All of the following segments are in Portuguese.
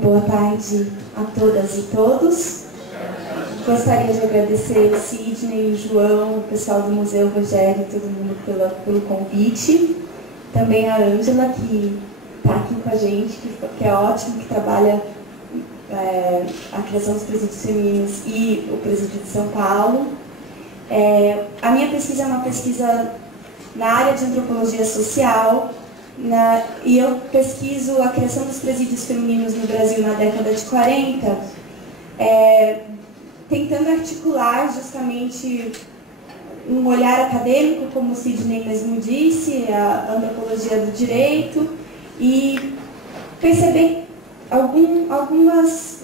Boa tarde a todas e todos. Gostaria de agradecer o Sidney, o João, o pessoal do Museu, o Rogério e todo mundo pelo convite. Também a Ângela, que está aqui com a gente, que é ótimo, que trabalha a criação dos presídios femininos e o presídio de São Paulo. A minha pesquisa é uma pesquisa na área de antropologia social, e eu pesquiso a criação dos presídios femininos no Brasil na década de 40, tentando articular justamente um olhar acadêmico, como o Sidney mesmo disse, a antropologia do direito, e perceber algumas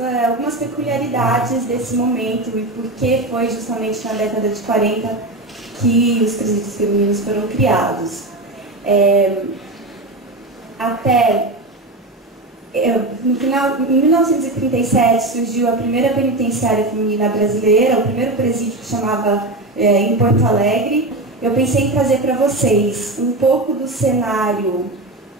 peculiaridades desse momento e por que foi justamente na década de 40 que os presídios femininos foram criados. Em 1937 surgiu a primeira penitenciária feminina brasileira, o primeiro presídio que chamava em Porto Alegre. Eu pensei em trazer para vocês um pouco do cenário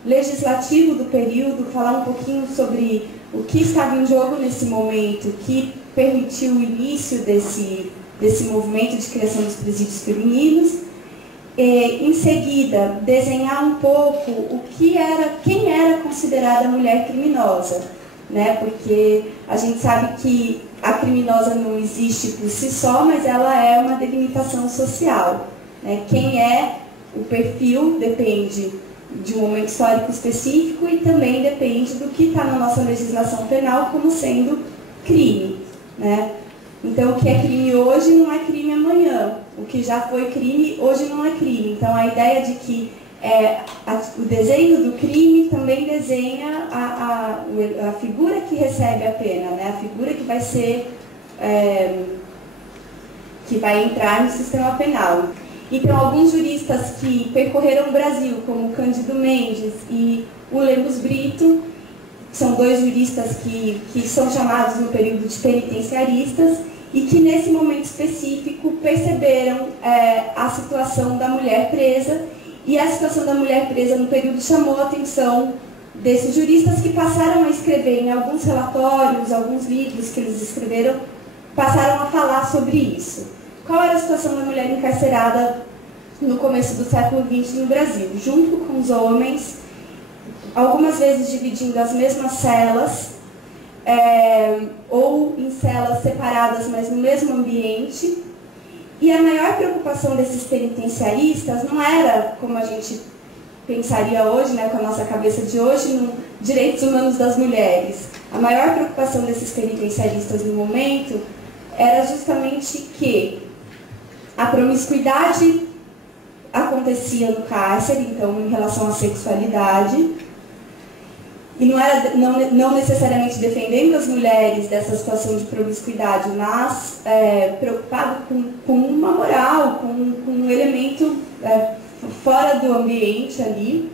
legislativo do período, falar um pouquinho sobre o que estava em jogo nesse momento, que permitiu o início desse movimento de criação dos presídios femininos. Em seguida, desenhar um pouco quem era considerada mulher criminosa, né? Porque a gente sabe que a criminosa não existe por si só, mas ela é uma delimitação social, né? Quem é o perfil depende de um momento histórico específico e também depende do que está na nossa legislação penal como sendo crime, né? Então, o que é crime hoje não é crime amanhã. O que já foi crime, hoje não é crime. Então, a ideia de que o desenho do crime também desenha a figura que recebe a pena, né? A figura que vai ser, que vai entrar no sistema penal. Então, alguns juristas que percorreram o Brasil, como Cândido Mendes e o Lemos Brito, são dois juristas que são chamados no período de penitenciaristas e que nesse momento específico perceberam a situação da mulher presa, e a situação da mulher presa no período chamou a atenção desses juristas, que passaram a escrever em alguns relatórios, alguns livros que eles escreveram, passaram a falar sobre isso. Qual era a situação da mulher encarcerada no começo do século XX no Brasil? Junto com os homens, algumas vezes dividindo as mesmas celas, ou em celas separadas, mas no mesmo ambiente. E a maior preocupação desses penitenciaristas não era, como a gente pensaria hoje, né, com a nossa cabeça de hoje, no direitos humanos das mulheres. A maior preocupação desses penitenciaristas no momento era justamente que a promiscuidade acontecia no cárcere, então, em relação à sexualidade. E não necessariamente defendendo as mulheres dessa situação de promiscuidade, mas preocupado com uma moral, com um elemento fora do ambiente ali.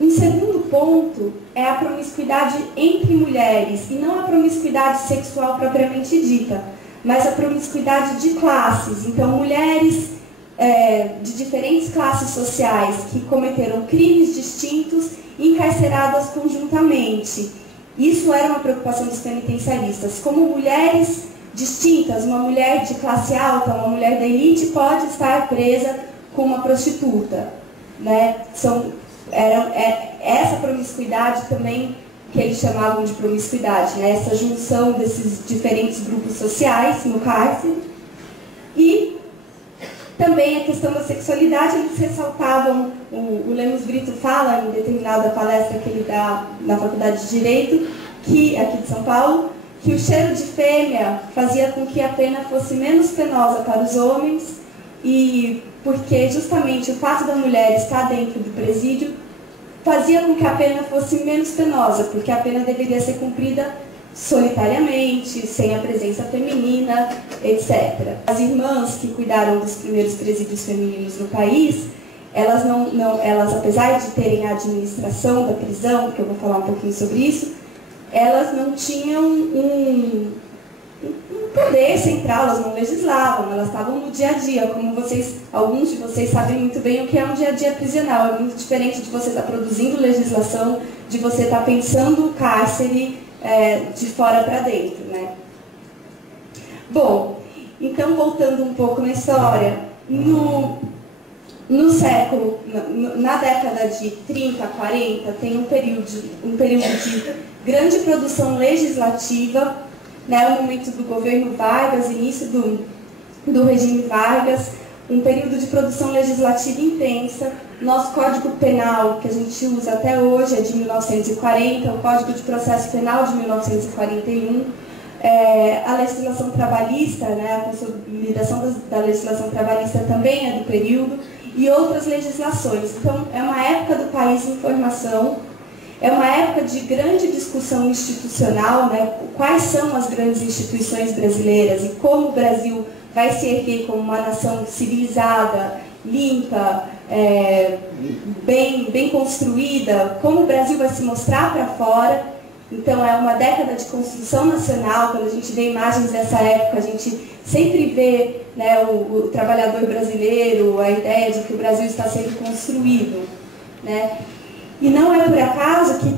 Um segundo ponto é a promiscuidade entre mulheres, e não a promiscuidade sexual propriamente dita, mas a promiscuidade de classes. Então, mulheres de diferentes classes sociais que cometeram crimes distintos, encarceradas conjuntamente. Isso era uma preocupação dos penitenciaristas. Como mulheres distintas, uma mulher de classe alta, uma mulher da elite, pode estar presa com uma prostituta, né? Essa promiscuidade também, que eles chamavam de promiscuidade, né? Essa junção desses diferentes grupos sociais no cárcere. E também a questão da sexualidade, eles ressaltavam, o Lemos Brito fala em determinada palestra que ele dá na Faculdade de Direito, aqui de São Paulo, que o cheiro de fêmea fazia com que a pena fosse menos penosa para os homens, e porque justamente o fato da mulher estar dentro do presídio fazia com que a pena fosse menos penosa, porque a pena deveria ser cumprida solitariamente, sem a presença feminina, etc. As irmãs que cuidaram dos primeiros presídios femininos no país, elas apesar de terem a administração da prisão, que eu vou falar um pouquinho sobre isso, elas não tinham um poder central, elas não legislavam, elas estavam no dia a dia, como alguns de vocês sabem muito bem o que é um dia a dia prisional. É muito diferente de você estar produzindo legislação, de você estar pensando o cárcere de fora para dentro, né? Bom, então voltando um pouco na história, no século, na década de 30, 40, tem um período de grande produção legislativa, né, o momento do governo Vargas, início do regime Vargas, um período de produção legislativa intensa. Nosso Código Penal, que a gente usa até hoje, é de 1940, o Código de Processo Penal de 1941, a legislação trabalhista, né, a consolidação da legislação trabalhista também é do período, e outras legislações. Então, é uma época do país em formação, é uma época de grande discussão institucional, né, quais são as grandes instituições brasileiras e como o Brasil vai se erguer como uma nação civilizada, limpa, bem construída, como o Brasil vai se mostrar para fora. Então, é uma década de construção nacional. Quando a gente vê imagens dessa época, a gente sempre vê, né, o trabalhador brasileiro, a ideia de que o Brasil está sendo construído, né? E não é por acaso que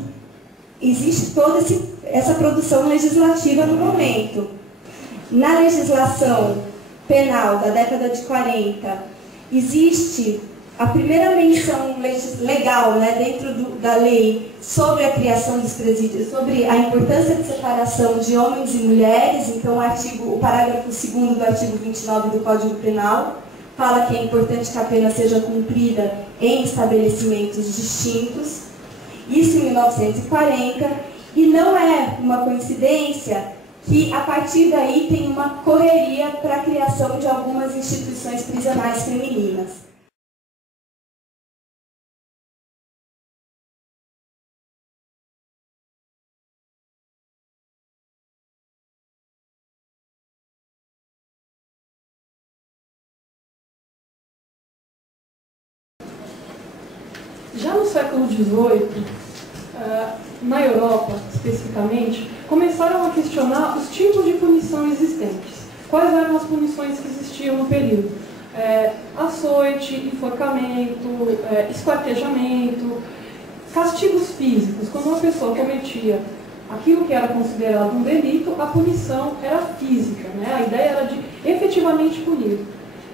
existe toda essa produção legislativa no momento. Na legislação penal da década de 40, existe a primeira menção legal, né, dentro da lei sobre a criação dos presídios, sobre a importância de separação de homens e mulheres. Então, o parágrafo 2º do artigo 29 do Código Penal fala que é importante que a pena seja cumprida em estabelecimentos distintos. Isso em 1940, e não é uma coincidência que a partir daí tem uma correria para a criação de algumas instituições prisionais femininas. Já no século XVIII, na Europa especificamente, começaram a questionar os tipos de punição existentes. Quais eram as punições que existiam no período? Açoite, enforcamento, esquartejamento, castigos físicos. Quando uma pessoa cometia aquilo que era considerado um delito, a punição era física, né? A ideia era de efetivamente punir.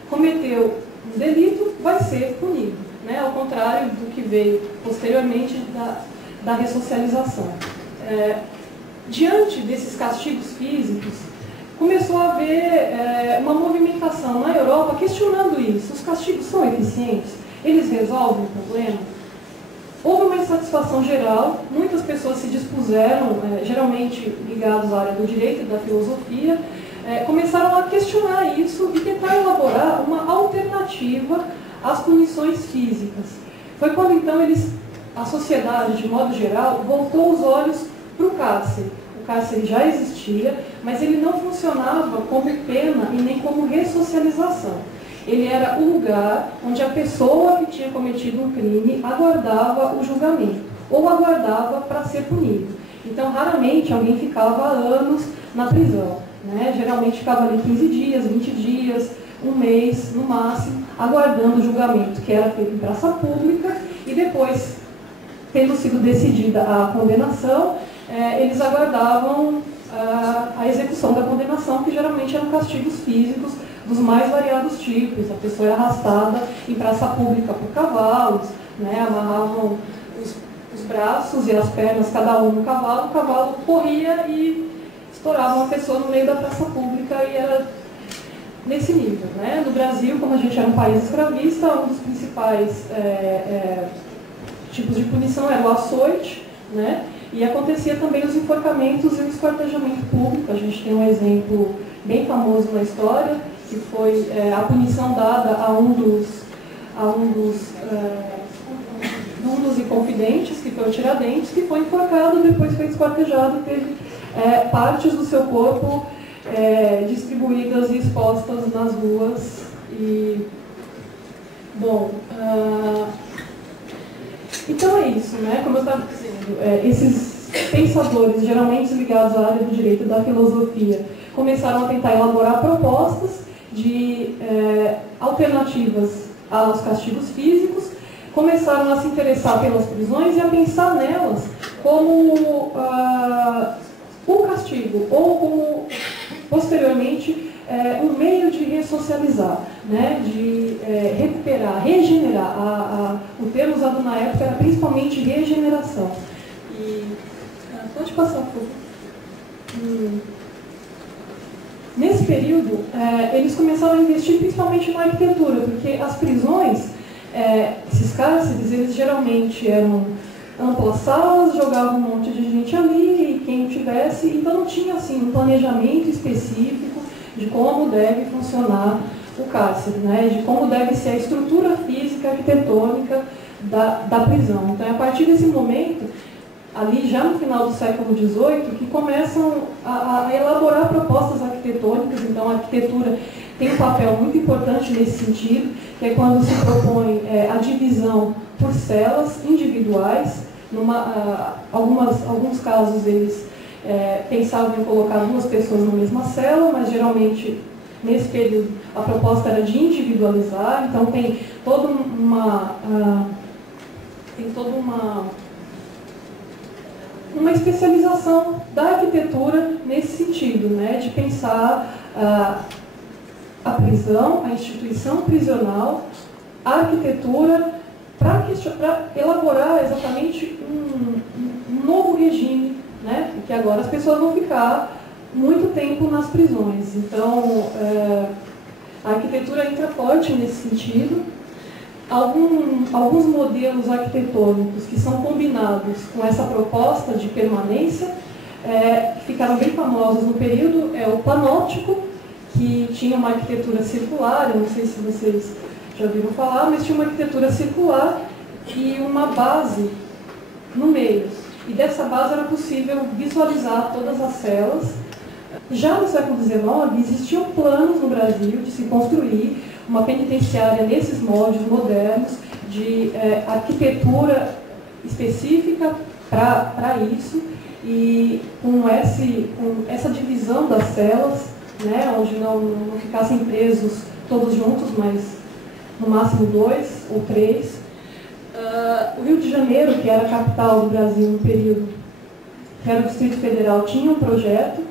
Cometeu um delito, vai ser punido, né? Ao contrário do que veio posteriormente da ressocialização. Diante desses castigos físicos, começou a haver uma movimentação na Europa questionando isso. Os castigos são eficientes? Eles resolvem o problema? Houve uma insatisfação geral, muitas pessoas se dispuseram, geralmente ligados à área do direito e da filosofia, começaram a questionar isso e tentar elaborar uma alternativa às punições físicas. Foi quando então a sociedade, de modo geral, voltou os olhos para o cárcere. O cárcere já existia, mas ele não funcionava como pena e nem como ressocialização. Ele era o lugar onde a pessoa que tinha cometido um crime aguardava o julgamento, ou aguardava para ser punido. Então, raramente alguém ficava anos na prisão, né? Geralmente ficava ali 15 dias, 20 dias, um mês, no máximo, aguardando o julgamento, que era feito em praça pública, e depois, tendo sido decidida a condenação, eles aguardavam a execução da condenação, que geralmente eram castigos físicos dos mais variados tipos. A pessoa era arrastada em praça pública por cavalos, né? Amarravam os braços e as pernas, cada um no cavalo, o cavalo corria e estourava uma pessoa no meio da praça pública, e era nesse nível, né? No Brasil, como a gente era um país escravista, um dos principais tipos de punição era o açoite, né? E acontecia também os enforcamentos e o esquartejamento público. A gente tem um exemplo bem famoso na história, que foi a punição dada a um dos inconfidentes, que foi o Tiradentes, que foi enforcado, depois foi esquartejado, teve partes do seu corpo distribuídas e expostas nas ruas. E, bom, então é isso, né? Como eu estava dizendo, esses pensadores, geralmente ligados à área do direito e da filosofia, começaram a tentar elaborar propostas de alternativas aos castigos físicos, começaram a se interessar pelas prisões e a pensar nelas como o castigo, ou como, posteriormente, um meio de ressocializar, né, de recuperar, regenerar. O termo usado na época era principalmente regeneração. Pode passar, por favor. Nesse período, eles começaram a investir principalmente na arquitetura, porque as prisões, esses cárceres, eles geralmente eram amplas salas, jogavam um monte de gente ali, e quem tivesse, então não tinha assim, um planejamento específico de como deve funcionar o cárcere, né? De como deve ser a estrutura física, arquitetônica da prisão. Então, é a partir desse momento, ali já no final do século XVIII, que começam a elaborar propostas arquitetônicas. Então, a arquitetura tem um papel muito importante nesse sentido, que é quando se propõe a divisão por celas individuais. Alguns casos eles pensavam em colocar 2 pessoas na mesma cela, mas geralmente nesse período a proposta era de individualizar. Então tem toda uma especialização da arquitetura nesse sentido, né, de pensar a prisão, a instituição prisional, a arquitetura, para elaborar exatamente um novo regime, né, porque agora as pessoas vão ficar muito tempo nas prisões. Então, a arquitetura entra forte nesse sentido. Alguns modelos arquitetônicos que são combinados com essa proposta de permanência ficaram bem famosos no período. O panóptico, que tinha uma arquitetura circular, eu não sei se vocês já ouviram falar, mas tinha uma arquitetura circular e uma base no meio. E dessa base era possível visualizar todas as celas. Já no século XIX, existiam planos no Brasil de se construir uma penitenciária nesses moldes modernos, de arquitetura específica para isso, e com essa divisão das celas, né, onde não ficassem presos todos juntos, mas no máximo 2 ou 3. O Rio de Janeiro, que era a capital do Brasil no período, que era o Distrito Federal, tinha um projeto.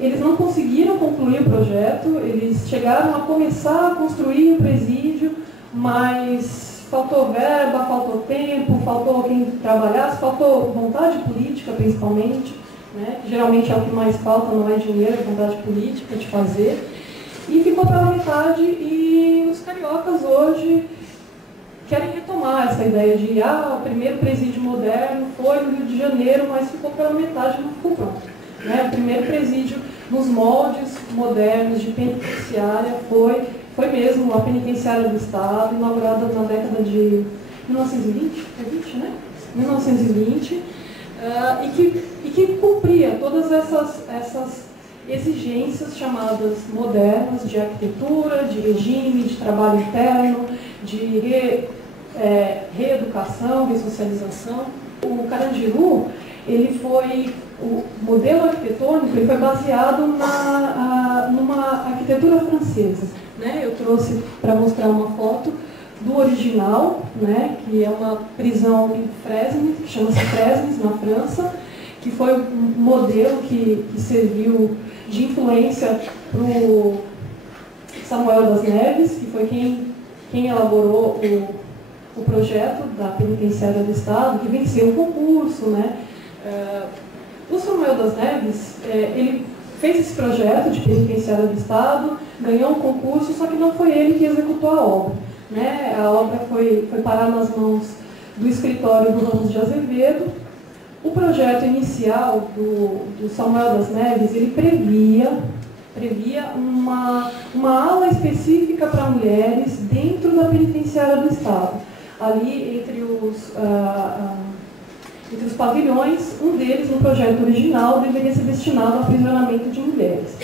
Eles não conseguiram concluir o projeto, eles chegaram a começar a construir um presídio, mas faltou verba, faltou tempo, faltou quem trabalhasse, faltou vontade política, principalmente, né? Geralmente é o que mais falta, não é dinheiro, é vontade política de fazer. E ficou pela metade, e os cariocas hoje querem retomar essa ideia de o primeiro presídio moderno foi no Rio de Janeiro, mas ficou pela metade, não ficou pronto. O primeiro presídio nos moldes modernos de penitenciária foi mesmo a penitenciária do Estado, inaugurada na década de 1920, 1920, e que cumpria todas essas exigências chamadas modernas de arquitetura, de regime, de trabalho interno, de reeducação, ressocialização. O Carandiru, o modelo arquitetônico foi baseado numa arquitetura francesa, né? Eu trouxe para mostrar uma foto do original, né, que é uma prisão em Fresnes, que chama-se Fresnes, na França, que foi um modelo que serviu de influência para o Samuel das Neves, que foi quem elaborou o projeto da penitenciária do Estado, que venceu o concurso, né? O Samuel das Neves, ele fez esse projeto de penitenciária do Estado, ganhou um concurso, só que não foi ele que executou a obra, né? A obra foi parar nas mãos do escritório do Ramos de Azevedo. O projeto inicial do Samuel das Neves, ele previa uma ala específica para mulheres dentro da penitenciária do Estado. Ali, entre os pavilhões, um deles, no projeto original, deveria ser destinado ao aprisionamento de mulheres.